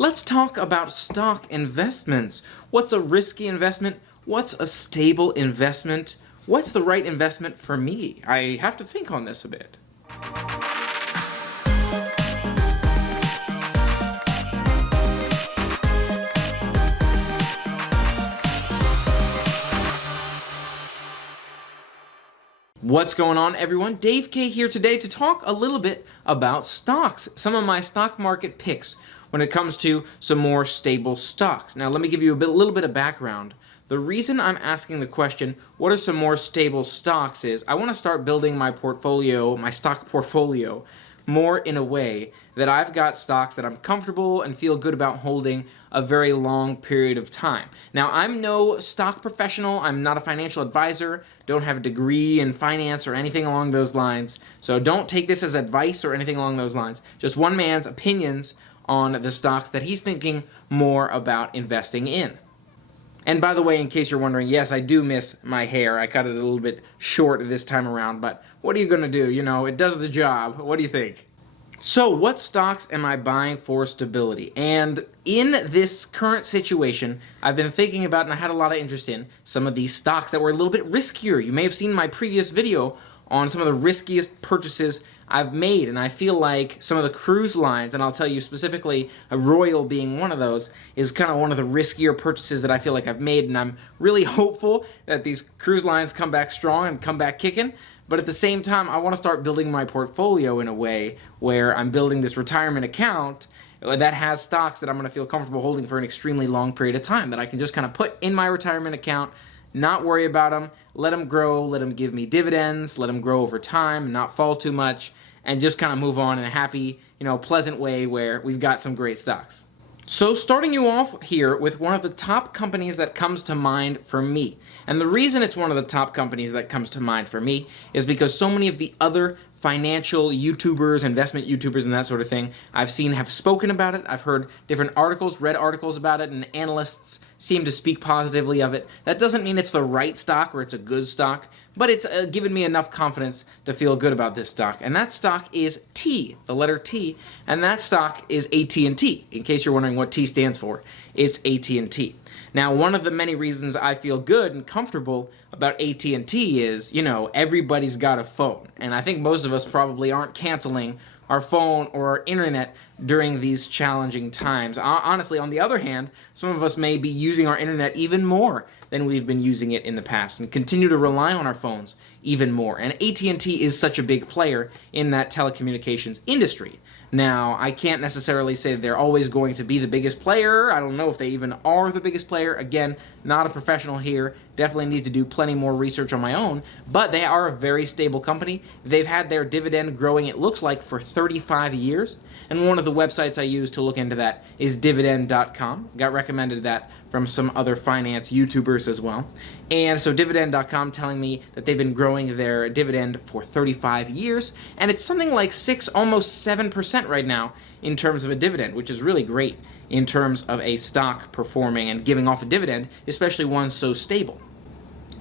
Let's talk about stock investments. What's a risky investment? What's a stable investment? What's the right investment for me? I have to think on this a bit. What's going on, everyone? Dave K here today to talk a little bit about stocks, some of my stock market picks when it comes to some more stable stocks. Now, let me give you a little bit of background. The reason I'm asking the question, what are some more stable stocks, is I want to start building my portfolio, my stock portfolio, more in a way that I've got stocks that I'm comfortable and feel good about holding a very long period of time. Now, I'm no stock professional. I'm not a financial advisor, don't have a degree in finance or anything along those lines. So don't take this as advice or anything along those lines. Just one man's opinions on the stocks that he's thinking more about investing in. And by the way, in case you're wondering, yes, I do miss my hair. I cut it a little bit short this time around, but what are you going to do? You know, it does the job. What do you think? So what stocks am I buying for stability? And in this current situation, I've been thinking about, and I had a lot of interest in, some of these stocks that were a little bit riskier. You may have seen my previous video on some of the riskiest purchases I've made, and I feel like some of the cruise lines, and I'll tell you specifically, a Royal being one of those, is kind of one of the riskier purchases that I feel like I've made, and I'm really hopeful that these cruise lines come back strong and come back kicking. But at the same time, I want to start building my portfolio in a way where I'm building this retirement account that has stocks that I'm going to feel comfortable holding for an extremely long period of time, that I can just kind of put in my retirement account, not worry about them, let them grow, let them give me dividends, let them grow over time and not fall too much, and just kind of move on in a happy, pleasant way where we've got some great stocks. So starting you off here with one of the top companies that comes to mind for me. And the reason it's one of the top companies that comes to mind for me is because so many of the other financial YouTubers, investment YouTubers, and that sort of thing I've seen have spoken about it. I've heard different articles, read articles about it, and analysts seem to speak positively of it. That doesn't mean it's the right stock or it's a good stock, but it's given me enough confidence to feel good about this stock. And that stock is T, the letter T, and that stock is AT&T. In case you're wondering what T stands for, it's AT&T. Now, one of the many reasons I feel good and comfortable about AT&T is, everybody's got a phone. And I think most of us probably aren't canceling our phone or our internet during these challenging times. Honestly, on the other hand, some of us may be using our internet even more than we've been using it in the past and continue to rely on our phones even more. And AT&T is such a big player in that telecommunications industry. Now, I can't necessarily say they're always going to be the biggest player. I don't know if they even are the biggest player. Again, not a professional here. Definitely need to do plenty more research on my own. But they are a very stable company. They've had their dividend growing, it looks like, for 35 years. And one of the websites I use to look into that is Dividend.com. Got recommended that from some other finance YouTubers as well. And so Dividend.com telling me that they've been growing their dividend for 35 years. And it's something like 6, almost 7% right now in terms of a dividend, which is really great in terms of a stock performing and giving off a dividend, especially one so stable.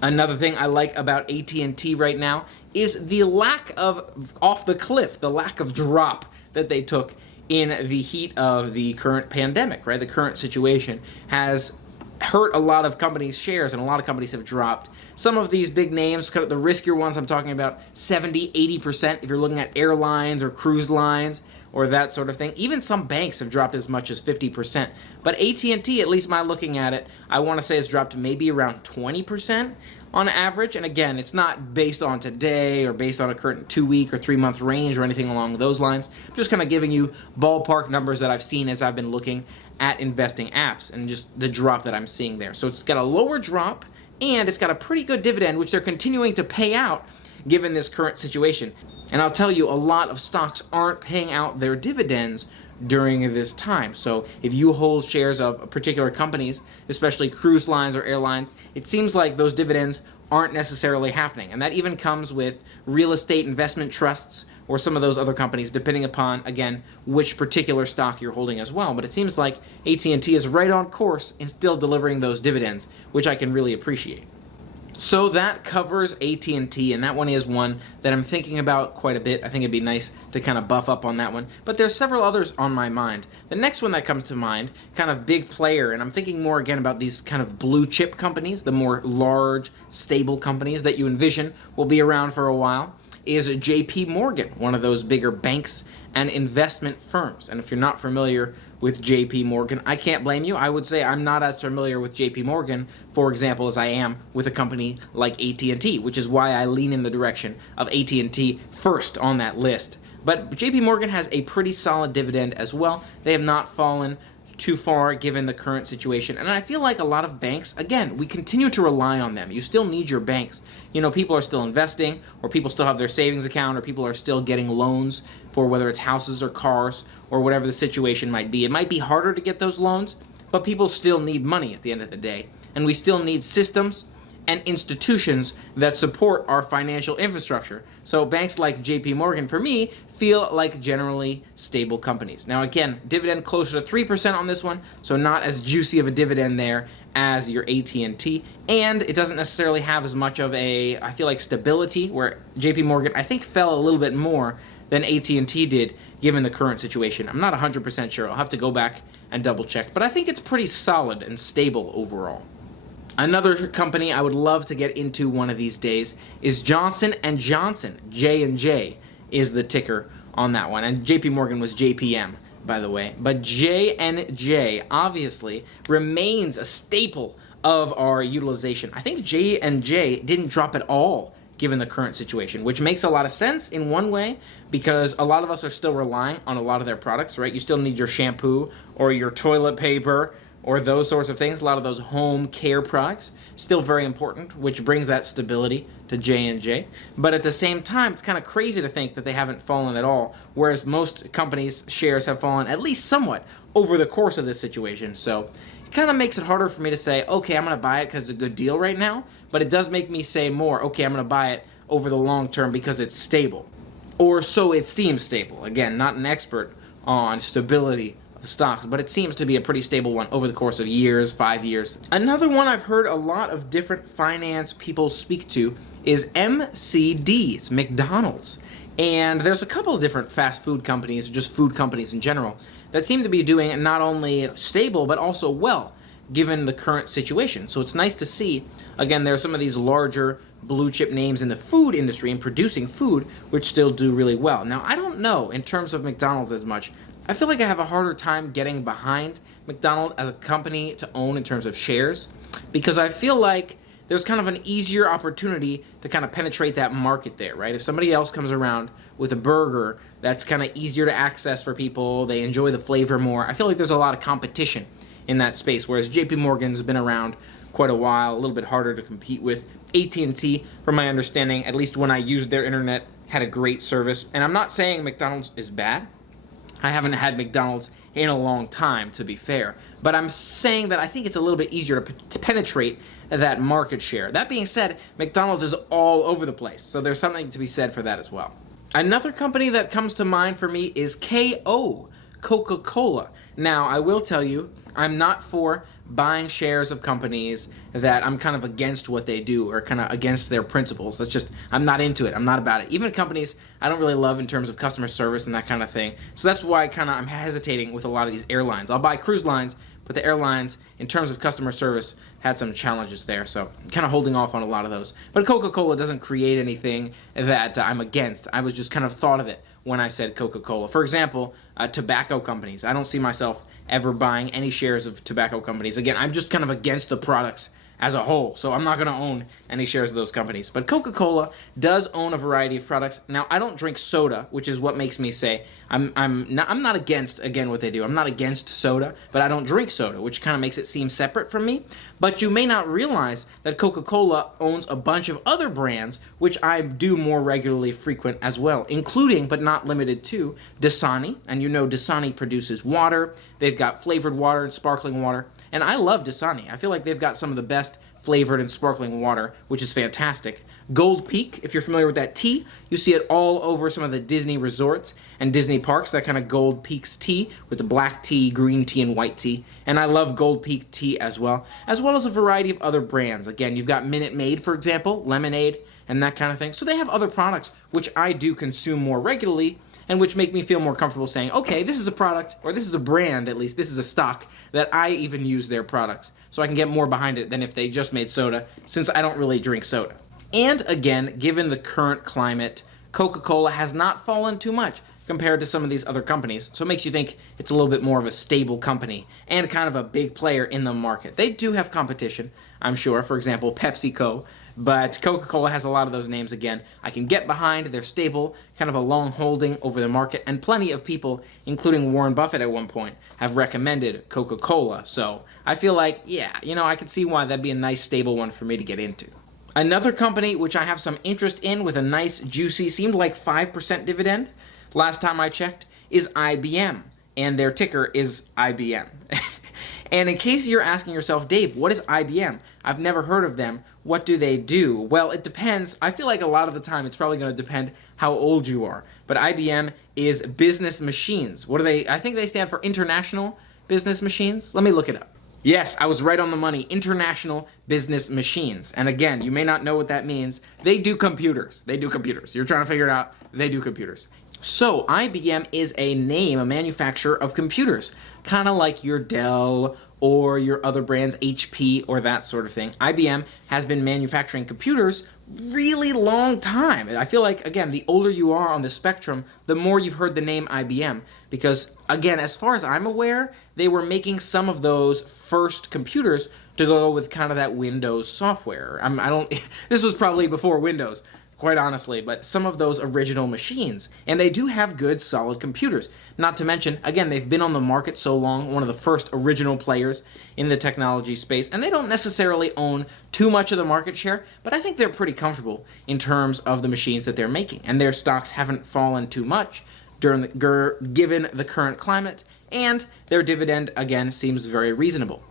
Another thing I like about AT&T right now is the lack of off the cliff, the lack of drop that they took in the heat of the current pandemic, right? The current situation has hurt a lot of companies' shares, and a lot of companies have dropped. Some of these big names, the riskier ones, I'm talking about 70, 80% if you're looking at airlines or cruise lines or that sort of thing. Even some banks have dropped as much as 50%. But AT&T, at least my looking at it, I want to say has dropped maybe around 20% on average. And again, it's not based on today or based on a current 2-week or 3-month range or anything along those lines. I'm just kind of giving you ballpark numbers that I've seen as I've been looking at investing apps and just the drop that I'm seeing there. So it's got a lower drop and it's got a pretty good dividend, which they're continuing to pay out given this current situation. And I'll tell you, a lot of stocks aren't paying out their dividends during this time. So if you hold shares of particular companies, especially cruise lines or airlines, it seems like those dividends aren't necessarily happening. And that even comes with real estate investment trusts or some of those other companies, depending upon, again, which particular stock you're holding as well. But it seems like AT&T is right on course in still delivering those dividends, which I can really appreciate. So that covers AT&T, and that one is one that I'm thinking about quite a bit. I think it'd be nice to kind of buff up on that one. But there's several others on my mind. The next one that comes to mind, kind of big player, and I'm thinking more again about these kind of blue chip companies, the more large, stable companies that you envision will be around for a while, is JP Morgan, one of those bigger banks and investment firms. And if you're not familiar with JP Morgan, I can't blame you. I would say I'm not as familiar with JP Morgan, for example, as I am with a company like AT&T, which is why I lean in the direction of AT&T first on that list. But JP Morgan has a pretty solid dividend as well. They have not fallen too far given the current situation. And I feel like a lot of banks, again, we continue to rely on them. You still need your banks. You know, people are still investing, or people still have their savings account, or people are still getting loans for whether it's houses or cars or whatever the situation might be. It might be harder to get those loans, but people still need money at the end of the day. And we still need systems and institutions that support our financial infrastructure. So banks like JP Morgan, for me, feel like generally stable companies. Now again, dividend closer to 3% on this one, so not as juicy of a dividend there as your AT&T, and it doesn't necessarily have as much of a, I feel like, stability, where JP Morgan, I think, fell a little bit more than AT&T did given the current situation. I'm not 100% sure. I'll have to go back and double check, but I think it's pretty solid and stable overall. Another company I would love to get into one of these days is Johnson & Johnson. J&J is the ticker on that one, and JP Morgan was JPM, by the way. But J&J obviously remains a staple of our utilization. I think J&J didn't drop at all given the current situation, which makes a lot of sense in one way, because a lot of us are still relying on a lot of their products, right? You still need your shampoo or your toilet paper or those sorts of things. A lot of those home care products, still very important, which brings that stability to J&J. But at the same time, it's kind of crazy to think that they haven't fallen at all, whereas most companies' shares have fallen at least somewhat over the course of this situation. So it kind of makes it harder for me to say, okay, I'm going to buy it because it's a good deal right now, but it does make me say more, okay, I'm going to buy it over the long term because it's stable. Or so it seems stable. Again, not an expert on stability of stocks, but it seems to be a pretty stable one over the course of years, 5 years. Another one I've heard a lot of different finance people speak to is MCD. It's McDonald's. And there's a couple of different fast food companies, just food companies in general, that seem to be doing not only stable, but also well, given the current situation. So it's nice to see, again, there are some of these larger blue chip names in the food industry and producing food, which still do really well. Now, I don't know in terms of McDonald's as much. I feel like I have a harder time getting behind McDonald's as a company to own in terms of shares, because I feel like there's kind of an easier opportunity to kind of penetrate that market there, right? If somebody else comes around with a burger that's kind of easier to access for people, they enjoy the flavor more, I feel like there's a lot of competition in that space, whereas JP Morgan's been around quite a while, a little bit harder to compete with. AT&T, from my understanding, at least when I used their internet, had a great service. And I'm not saying McDonald's is bad. I haven't had McDonald's in a long time, to be fair. But I'm saying that I think it's a little bit easier to penetrate that market share. That being said, McDonald's is all over the place, so there's something to be said for that as well. Another company that comes to mind for me is KO, Coca-Cola. Now, I will tell you, I'm not for buying shares of companies that I'm kind of against what they do or kind of against their principles. That's just, I'm not into it. I'm not about it. Even companies I don't really love in terms of customer service and that kind of thing. So that's why I'm hesitating with a lot of these airlines. I'll buy cruise lines, but the airlines, in terms of customer service, had some challenges there. So I'm kind of holding off on a lot of those. But Coca-Cola doesn't create anything that I'm against. I was just kind of thought of it when I said Coca-Cola. For example, tobacco companies. I don't see myself ever buying any shares of tobacco companies. Again, I'm just kind of against the products as a whole, so I'm not going to own any shares of those companies. But Coca-Cola does own a variety of products. Now, I don't drink soda, which is what makes me say I'm not against, again, what they do. I'm not against soda, but I don't drink soda, which kind of makes it seem separate from me. But you may not realize that Coca-Cola owns a bunch of other brands, which I do more regularly frequent as well, including, but not limited to, Dasani. And you know Dasani produces water. They've got flavored water and sparkling water. And I love Dasani. I feel like they've got some of the best flavored and sparkling water, which is fantastic. Gold Peak, if you're familiar with that tea, you see it all over some of the Disney resorts and Disney parks, that kind of Gold Peak's tea with the black tea, green tea, and white tea. And I love Gold Peak tea as well as a variety of other brands. Again, you've got Minute Maid, for example, lemonade, and that kind of thing. So they have other products which I do consume more regularly and which make me feel more comfortable saying, okay, this is a product, or this is a brand at least, this is a stock that I even use their products. So I can get more behind it than if they just made soda, since I don't really drink soda. And again, given the current climate, Coca-Cola has not fallen too much compared to some of these other companies, so it makes you think it's a little bit more of a stable company and kind of a big player in the market. They do have competition, I'm sure, for example, PepsiCo, but Coca-Cola has a lot of those names again. I can get behind, they're stable, kind of a long holding over the market, and plenty of people, including Warren Buffett at one point, have recommended Coca-Cola, so I feel like, yeah, I could see why that'd be a nice stable one for me to get into. Another company which I have some interest in with a nice, juicy, seemed like 5% dividend, last time I checked, is IBM, and their ticker is IBM. And in case you're asking yourself, Dave, what is IBM? I've never heard of them. What do they do? Well, it depends. I feel like a lot of the time it's probably going to depend how old you are. But IBM is business machines. What are they? I think they stand for International Business Machines. Let me look it up. Yes, I was right on the money. International Business Machines. And again, you may not know what that means. They do computers. They do computers. You're trying to figure it out. They do computers. So IBM is a name, a manufacturer of computers, kind of like your Dell or your other brands, HP or that sort of thing. IBM has been manufacturing computers really long time. I feel like, again, the older you are on the spectrum, the more you've heard the name IBM, because, again, as far as I'm aware, they were making some of those first computers to go with kind of that Windows software. This was probably before Windows, quite honestly, but some of those original machines. And they do have good, solid computers. Not to mention, again, they've been on the market so long, one of the first original players in the technology space, and they don't necessarily own too much of the market share, but I think they're pretty comfortable in terms of the machines that they're making. And their stocks haven't fallen too much given the current climate, and their dividend, again, seems very reasonable.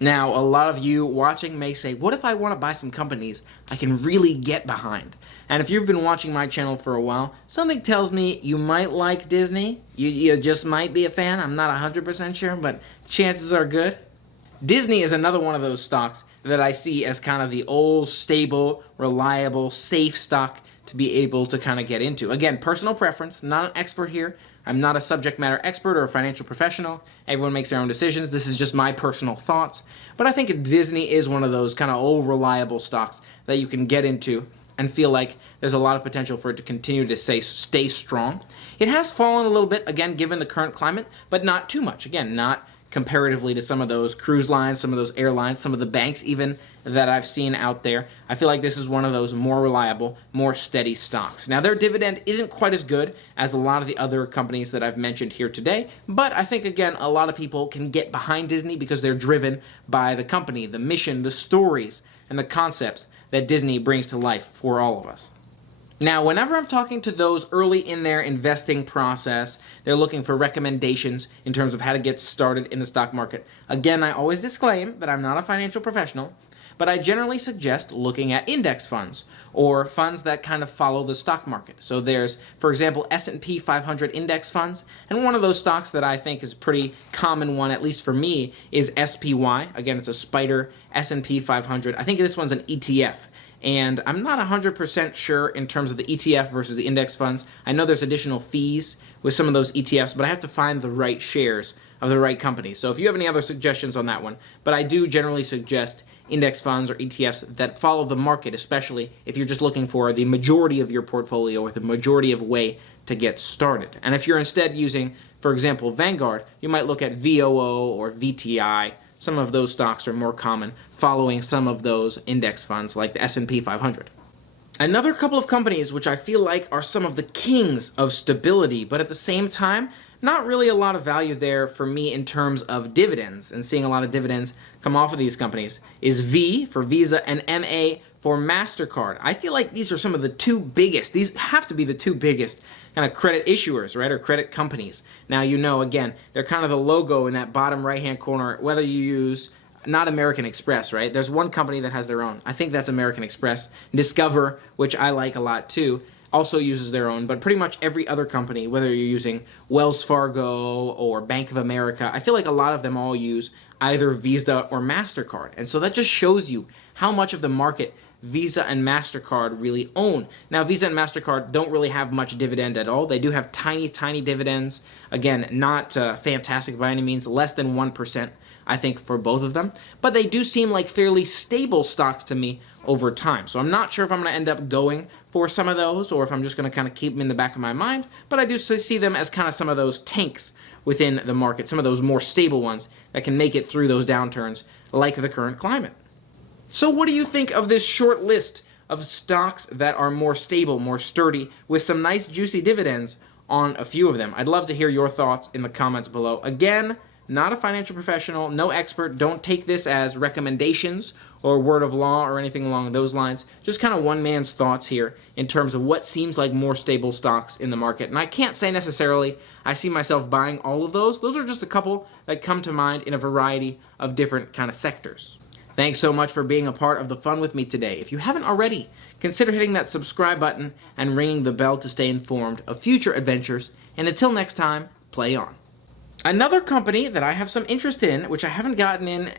Now, a lot of you watching may say, what if I want to buy some companies I can really get behind? And if you've been watching my channel for a while, something tells me you might like Disney. You just might be a fan. I'm not 100% sure, but chances are good. Disney is another one of those stocks that I see as kind of the old, stable, reliable, safe stock to be able to kind of get into. Again, personal preference, not an expert here. I'm not a subject matter expert or a financial professional. Everyone makes their own decisions. This is just my personal thoughts. But I think Disney is one of those kind of old, reliable stocks that you can get into and feel like there's a lot of potential for it to continue to stay strong. It has fallen a little bit, again, given the current climate, but not too much. Again, not comparatively to some of those cruise lines, some of those airlines, some of the banks even that I've seen out there. I feel like this is one of those more reliable, more steady stocks. Now, their dividend isn't quite as good as a lot of the other companies that I've mentioned here today, but I think, again, a lot of people can get behind Disney because they're driven by the company, the mission, the stories, and the concepts that Disney brings to life for all of us. Now, whenever I'm talking to those early in their investing process, they're looking for recommendations in terms of how to get started in the stock market. Again, I always disclaim that I'm not a financial professional, but I generally suggest looking at index funds or funds that kind of follow the stock market. So there's, for example, S&P 500 index funds, and one of those stocks that I think is a pretty common one, at least for me, is SPY. Again, it's a spider S&P 500. I think this one's an ETF. And I'm not 100% sure in terms of the ETF versus the index funds. I know there's additional fees with some of those ETFs, but I have to find the right shares of the right companies. So if you have any other suggestions on that one, but I do generally suggest index funds or ETFs that follow the market, especially if you're just looking for the majority of your portfolio or the majority of way to get started. And if you're instead using, for example, Vanguard, you might look at VOO or VTI. Some of those stocks are more common, following some of those index funds like the S&P 500. Another couple of companies which I feel like are some of the kings of stability, but at the same time, not really a lot of value there for me in terms of dividends, and seeing a lot of dividends come off of these companies, is V for Visa and MA for MasterCard. I feel like these are some of the two biggest, these have to be the two biggest kind of credit issuers, right, or credit companies. Now, again, they're kind of the logo in that bottom right-hand corner, whether you use not American Express, right? There's one company that has their own. I think that's American Express. Discover, which I like a lot too, also uses their own, but pretty much every other company, whether you're using Wells Fargo or Bank of America, I feel like a lot of them all use either Visa or MasterCard. And so that just shows you how much of the market Visa and MasterCard really own. Now, Visa and MasterCard don't really have much dividend at all. They do have tiny, tiny dividends. Again, not fantastic by any means, less than 1%, I think, for both of them. But they do seem like fairly stable stocks to me over time. So I'm not sure if I'm going to end up going for some of those or if I'm just going to kind of keep them in the back of my mind. But I do see them as kind of some of those tanks within the market, some of those more stable ones that can make it through those downturns like the current climate. So what do you think of this short list of stocks that are more stable, more sturdy, with some nice juicy dividends on a few of them? I'd love to hear your thoughts in the comments below. Again, not a financial professional, no expert. Don't take this as recommendations or word of law or anything along those lines. Just kind of one man's thoughts here in terms of what seems like more stable stocks in the market. And I can't say necessarily I see myself buying all of those. Those are just a couple that come to mind in a variety of different kind of sectors. Thanks so much for being a part of the fun with me today. If you haven't already, consider hitting that subscribe button and ringing the bell to stay informed of future adventures. And until next time, play on. Another company that I have some interest in, which I haven't gotten in